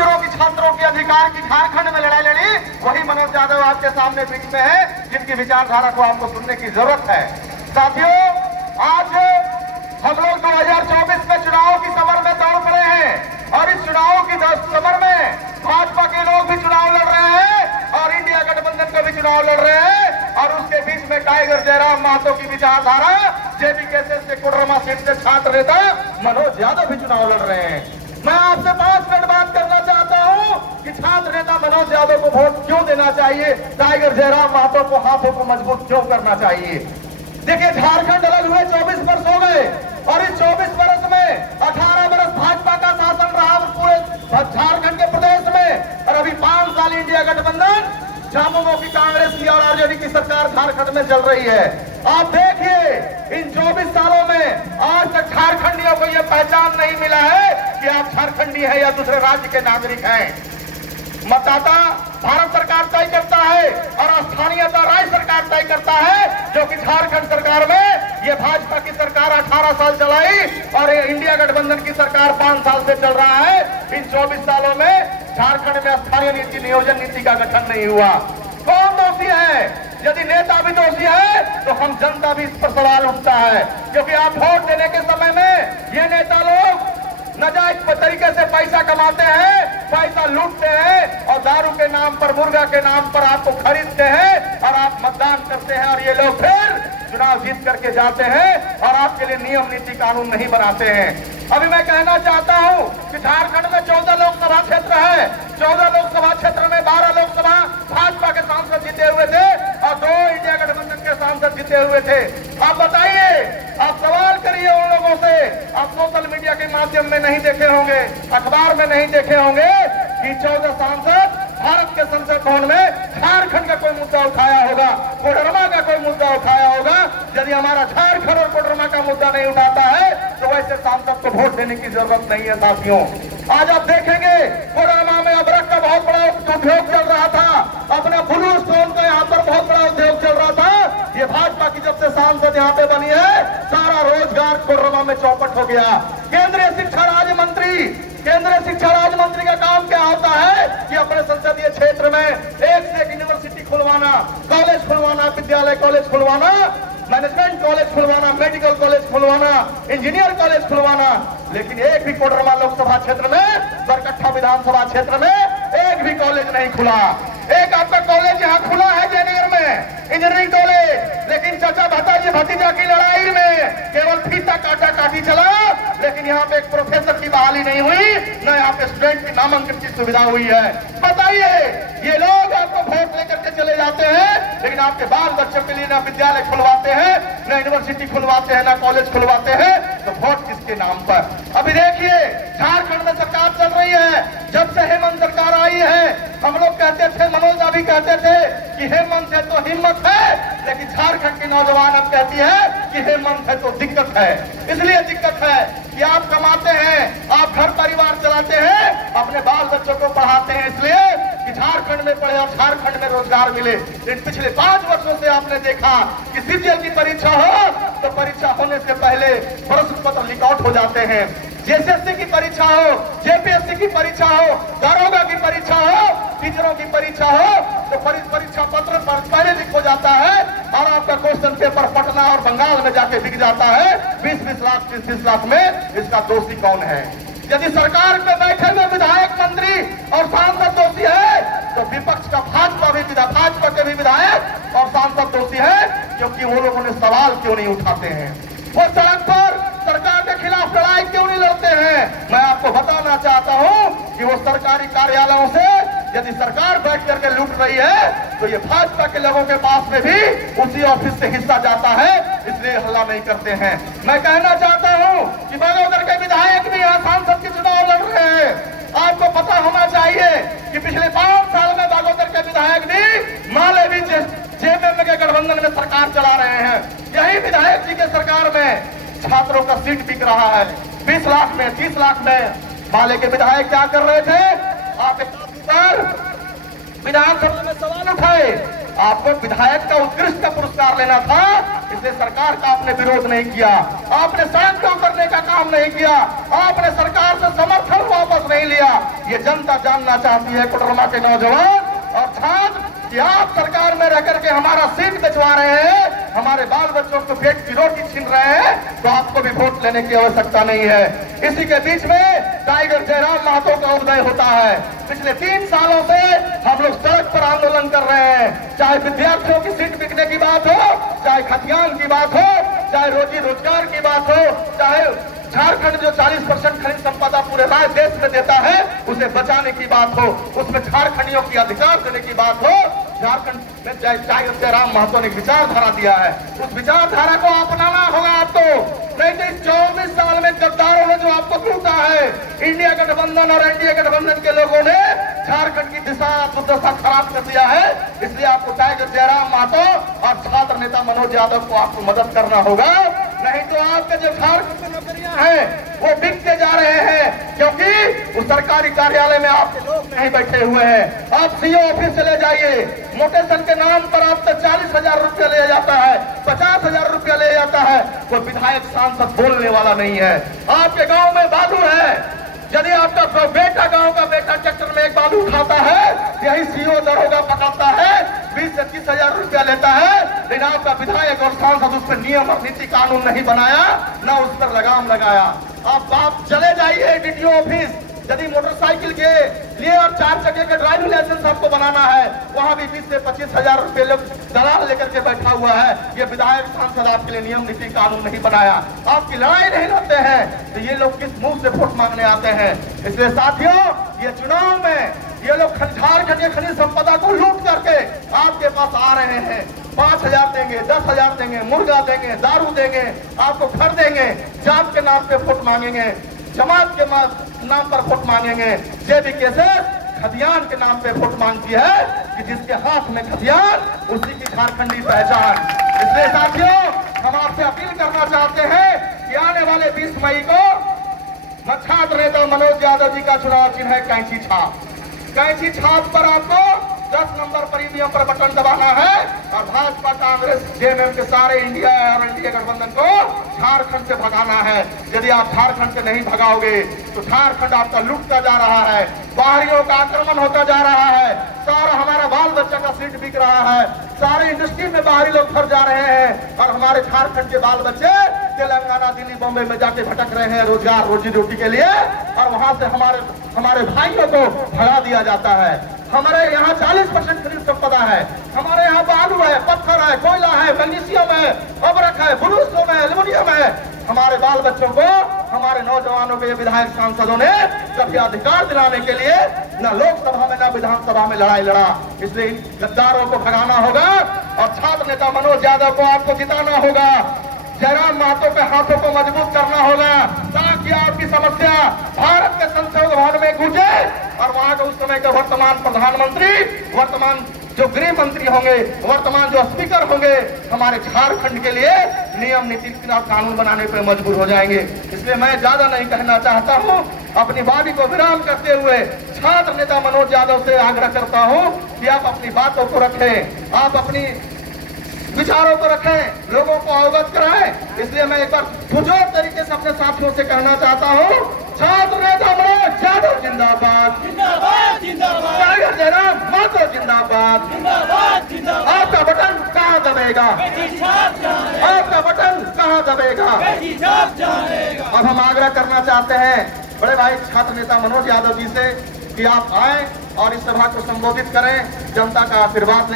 पिछड़ों की छात्रों के अधिकार की झारखंड में लड़ाई लड़ी, वही मनोज यादव आपके सामने बीच में है, जिनकी विचारधारा को आपको सुनने की जरूरत है। साथियों, आज हम लोग 2024 में चुनाव की समर में दौड़ पड़े हैं और इस चुनाव की समर में भाजपा के लोग भी चुनाव लड़ रहे हैं और इंडिया गठबंधन का भी चुनाव लड़ रहे हैं और उसके बीच में टाइगर जयराम महतो की विचारधारा, जेबीकेएसएस से कोडरमा सीट से छात्र नेता मनोज यादव भी चुनाव लड़ रहे हैं। मैं आपसे 5 मिनट बात करना चाहता हूं कि छात्र नेता मनोज यादव को वोट क्यों देना चाहिए, टाइगर जयराम महतो को हाथों को मजबूत क्यों करना चाहिए। देखिए, झारखंड अलग हुए 24 वर्ष हो गए और इस 24 वर्ष में 18 वर्ष भाजपा का शासन रहा पूरे झारखंड के प्रदेश में और अभी 5 साल इंडिया गठबंधन झामुमो की कांग्रेस की और आरजेडी की सरकार झारखंड में चल रही है। आप देखिए, इन 24 सालों में आज तक झारखंडियों को यह पहचान नहीं मिला है कि आप झारखंडी हैं या दूसरे राज्य के नागरिक हैं। मतदाता भारत सरकार तय करता है और स्थानीयता राज्य सरकार तय करता है, जो कि झारखंड सरकार में ये भाजपा की सरकार 18 साल चलाई और इंडिया गठबंधन की सरकार 5 साल से चल रहा है। इन 24 सालों में झारखंड में स्थानीय नीति नियोजन नीति का गठन नहीं हुआ। कौन दोषी है? यदि नेता भी दोषी है तो हम जनता भी इस पर सवाल उठता है, क्योंकि आप वोट देने के समय में ये नेता लोग नाजायज तरीके से पैसा कमाते हैं, पैसा लूटते हैं और दारू के नाम पर, मुर्गा के नाम पर आपको खरीदते हैं और आप मतदान करते हैं और ये लोग फिर चुनाव जीत करके जाते हैं और आपके लिए नियम नीति कानून नहीं बनाते हैं। अभी मैं कहना चाहता हूं कि झारखंड में 14 लोकसभा क्षेत्र है। 14 लोकसभा क्षेत्र में 12 लोकसभा भाजपा के सांसद जीते हुए थे और 2 इंडिया गठबंधन के सांसद जीते हुए थे। आप बताइए, आप सवाल करिए उन लोगों से, आप सोशल मीडिया के माध्यम में नहीं देखे होंगे, अखबार में नहीं देखे होंगे कि 14 सांसद भारत के संसद भवन में झारखंड का कोई मुद्दा उठाया होगा, कोडरमा का कोई मुद्दा उठाया होगा। यदि हमारा झारखंड और कोडरमा का मुद्दा नहीं उठाता है तो वैसे सांसद को वोट देने की जरूरत नहीं है। साथियों, आज आप देखेंगे कोडरमा में अबरक का बहुत बड़ा उद्योग चल रहा था, अपना ब्लू स्टोन का यहाँ पर बहुत बड़ा उद्योग चल रहा था। ये भाजपा की जब से सांसद यहाँ पे बनी है, सारा रोजगार कोडरमा में चौपट हो गया। केंद्रीय शिक्षा राज्य मंत्री का काम क्या होता है कि अपने संसदीय क्षेत्र में एक से एक यूनिवर्सिटी खुलवाना, कॉलेज खुलवाना, विद्यालय कॉलेज खुलवाना, मैनेजमेंट कॉलेज खुलवाना, मेडिकल कॉलेज खुलवाना, इंजीनियर कॉलेज खुलवाना। लेकिन एक भी कोडरमा लोकसभा क्षेत्र में, बरकट्ठा विधानसभा क्षेत्र में एक भी कॉलेज नहीं खुला। एक आपका कॉलेज यहाँ खुला है जेनेर में, इंजीनियरिंग कॉलेज, लेकिन चाचा भतीजा की लड़ाई में केवल फीता काटा काटी चला, लेकिन यहाँ पे एक प्रोफेसर की बहाली नहीं हुई, न यहाँ पे स्टूडेंट की नामांकन की सुविधा हुई है। बताइए, ये लोग आपको वोट लेकर के चले जाते हैं, लेकिन आपके बाल बच्चों के लिए ना विद्यालय खुलवाते हैं, न यूनिवर्सिटी खुलवाते हैं, ना कॉलेज खुलवाते हैं, तो वोट किसके नाम पर? अभी देखिए, झारखंड में सरकार चल रही है। जब से हेमंत सरकार आई है, हम लोग कहते थे, मनोज अभी कहते थे कि हेमंत है तो हिम्मत है, लेकिन झारखंड की नौजवान अब कहती है कि हेमंत है तो दिक्कत है। इसलिए दिक्कत है कि आप कमाते हैं, आप घर परिवार चलाते हैं, अपने बाल बच्चों को पढ़ाते हैं, इसलिए कि झारखंड में पढ़े और झारखंड में रोजगार मिले। इन पिछले 5 वर्षों से आपने देखा कि सीजीएल की परीक्षा हो तो परीक्षा होने से पहले प्रश्न पत्र लीक आउट हो जाते हैं। जेसीएससी की परीक्षा हो, जेपीएससी की परीक्षा हो, दारोगा की परीक्षा हो, टीचरों की परीक्षा हो, तो परीक्षा पत्र पहले लीक हो जाता है और आपका क्वेश्चन पेपर पटना और बंगाल में जाके बिक जाता है 20-20 लाख 30-30 लाख में। इसका दोषी कौन है? यदि सरकार में बैठे हुए विधायक, मंत्री और सांसद दोषी है, तो विपक्ष का भाजपा के भी विधायक और सांसद दोषी है, क्योंकि वो लोगों ने सवाल क्यों नहीं उठाते हैं, वो सड़क पर सरकार के खिलाफ लड़ाई क्यों नहीं लड़ते हैं। मैं आपको बताना चाहता हूं कि वो सरकारी कार्यालयों से यदि सरकार बैठ करके लूट रही है तो ये भाजपा के लोगों के पास में भी उसी ऑफिस से हिस्सा जाता है, इसलिए हल्ला नहीं करते हैं। मैं कहना चाहता हूं कि बागोदर के विधायक भी यहाँ सांसद के चुनाव लड़ रहे हैं। आपको पता होना चाहिए कि पिछले 5 साल में बागोदर के विधायक भी माले भी जेएमएम के गठबंधन में सरकार चला रहे हैं। यही विधायक जी के सरकार में छात्रों का सीट बिक रहा है 20 लाख में, 30 लाख में। माले के विधायक क्या कर रहे थे? आपके विधानसभा में सवाल उठाए आपको विधायक का उत्कृष्ट पुरस्कार लेना था, इसलिए सरकार का आपने विरोध नहीं किया, आपने सड़क पर उतरने का काम नहीं किया, आपने सरकार से समर्थन वापस नहीं लिया। ये जनता जानना चाहती है कोडरमा के नौजवान और छात्र कि आप सरकार में रह करके हमारा सीट बेचवा रहे हैं, हमारे बाल बच्चों को पेट की रोटी छीन रहे हैं, तो आपको भी वोट लेने की आवश्यकता नहीं है। इसी के बीच में टाइगर जयराम महतो का उदय होता है। पिछले 3 सालों से हम लोग सड़क पर आंदोलन कर रहे हैं, चाहे विद्यार्थियों की सीट बिकने की बात हो, चाहे खतियान की बात हो, चाहे रोजी रोजगार की बात हो, चाहे झारखंड जो 40% खनिज संपदा पूरे राज्य देश में देता है उसे बचाने की बात हो, उसमें झारखंडियों की अधिकार देने की बात हो। झारखंड में टाइगर जयराम महतो ने विचारधारा दिया है, उस विचारधारा को अपनाना होगा आपको, नहीं तो इस 24 साल में गद्दारों ने जो आपको लूटा है, इंडिया गठबंधन और एनडीए गठबंधन के लोगों ने झारखंड की दिशा दुर्दशा खराब कर दिया है। इसलिए आपको टाइगर जयराम महतो और छात्र नेता मनोज यादव को आपको मदद करना होगा, नहीं तो आपके जो झारखंड में नौकरियां हैं वो बिकते जा रहे हैं, क्योंकि उस सरकारी कार्यालय में आपके लोग नहीं बैठे हुए हैं। आप सीओ ऑफिस चले जाइए, मोटेशन के नाम पर आप तक 40,000 रुपया ले जाता है, 50,000 रुपया ले जाता है, कोई विधायक सांसद बोलने वाला नहीं है। आपके गांव में बालू है, यदि आपका बेटा गांव का बेटा ट्रैक्टर में एक बालू उठाता है, यही सीओ दरोगा पकड़ता है, 20 से 30,000 रुपया लेता है, लेकिन आपका विधायक और सांसद उस पर नियम और नीति कानून नहीं बनाया, ना उस पर लगाम लगाया। आप चले जाइए डीटीओ ऑफिस, यदि मोटरसाइकिल के लिए और 4 चक्के का ड्राइविंग लाइसेंस आपको बनाना है, वहां भी 20 से 25,000 रुपए लोग दलाल लेकर के बैठा हुआ है। ये विधायक सांसद आपके लिए नियम नीति कानून नहीं बनाया, आपकी लड़ाई नहीं लड़ते हैं, तो ये लोग किस मुंह से वोट मांगने आते हैं। इसलिए साथियों, ये चुनाव में ये लोग झारखंड के खनिज संपदा को लूट करके आपके पास आ रहे हैं। 5,000 देंगे, 10,000 देंगे, मुर्गा देंगे, दारू देंगे, आपको घर देंगे, जात के नाम पे वोट मांगेंगे, जमात के नाम पर वोट मांगेंगे। जेबी केसेस खतियान के नाम पे वोट मांगती है कि जिसके हाथ में खतियान उसी की झारखंडी पहचान। इसलिए साथियों, हम आपसे अपील करना चाहते हैं कि आने वाले 20 मई को छात्र नेता मनोज यादव जी का चुनाव चिन्ह है कैंची छाप। कैंची छाप पर आपको 10 नंबर पर ईवीएम पर बटन दबाना है और भाजपा कांग्रेस जेएमएम के सारे इंडिया और एनडीए गठबंधन को झारखंड से भगाना है। यदि आप झारखंड से नहीं भगाओगे तो झारखंड आपका लूटता जा रहा है, बाहरियों का आक्रमण होता जा रहा है, सारा हमारा बाल बच्चा का सीट बिक रहा है, सारे इंडस्ट्री में बाहरी लोग घर जा रहे हैं और हमारे झारखंड के बाल बच्चे तेलंगाना, दिल्ली, बॉम्बे में जाके भटक रहे हैं रोजगार रोजी रोटी के लिए, और वहां से हमारे भाइयों को भगा दिया जाता है। हमारे यहाँ 40% खनिज संपदा है, हमारे यहाँ बालू है, पत्थर है, कोयला है, मैग्नीशियम है, अबरक है, ब्रूसियम है, एल्युमिनियम है। हमारे बाल बच्चों को, हमारे नौजवानों के विधायक सांसदों ने कभी अधिकार दिलाने के लिए न लोकसभा में न विधानसभा में लड़ाई लड़ा। इसलिए इन गद्दारों को भगाना होगा और छात्र नेता मनोज यादव को आपको जिताना होगा। जयराम महतो के हाथों को मजबूत करना होगा ताकि आपकी समस्या भारत के संसद भवन में गूंजे और वहां के उस समय के वर्तमान प्रधानमंत्री, वर्तमान जो गृह मंत्री होंगे, वर्तमान जो स्पीकर होंगे, हमारे झारखंड के लिए नियम नीति कानून बनाने पर मजबूर हो जाएंगे। इसलिए मैं ज्यादा नहीं कहना चाहता हूं, अपनी वाणी को विराम करते हुए छात्र नेता मनोज यादव से आग्रह करता हूं कि आप अपनी बातों को रखें, आप अपनी विचारों को रखें, लोगों को अवगत कराएं। इसलिए मैं एक बार पुरजोर तरीके से अपने साथियों से कहना चाहता हूँ, छात्र नेता मनोज यादव जिंदाबाद, जिंदाबाद जिंदाबाद, टाइगर जयराम महतो जिंदाबाद, जिंदाबाद जिंदाबाद। आपका बटन कहाँ दबेगा, आपका बटन कहाँ दबेगा। अब हम आग्रह करना चाहते हैं बड़े भाई छात्र नेता मनोज यादव जी से कि आप आए और इस सभा को संबोधित करें, जनता का आशीर्वाद लें।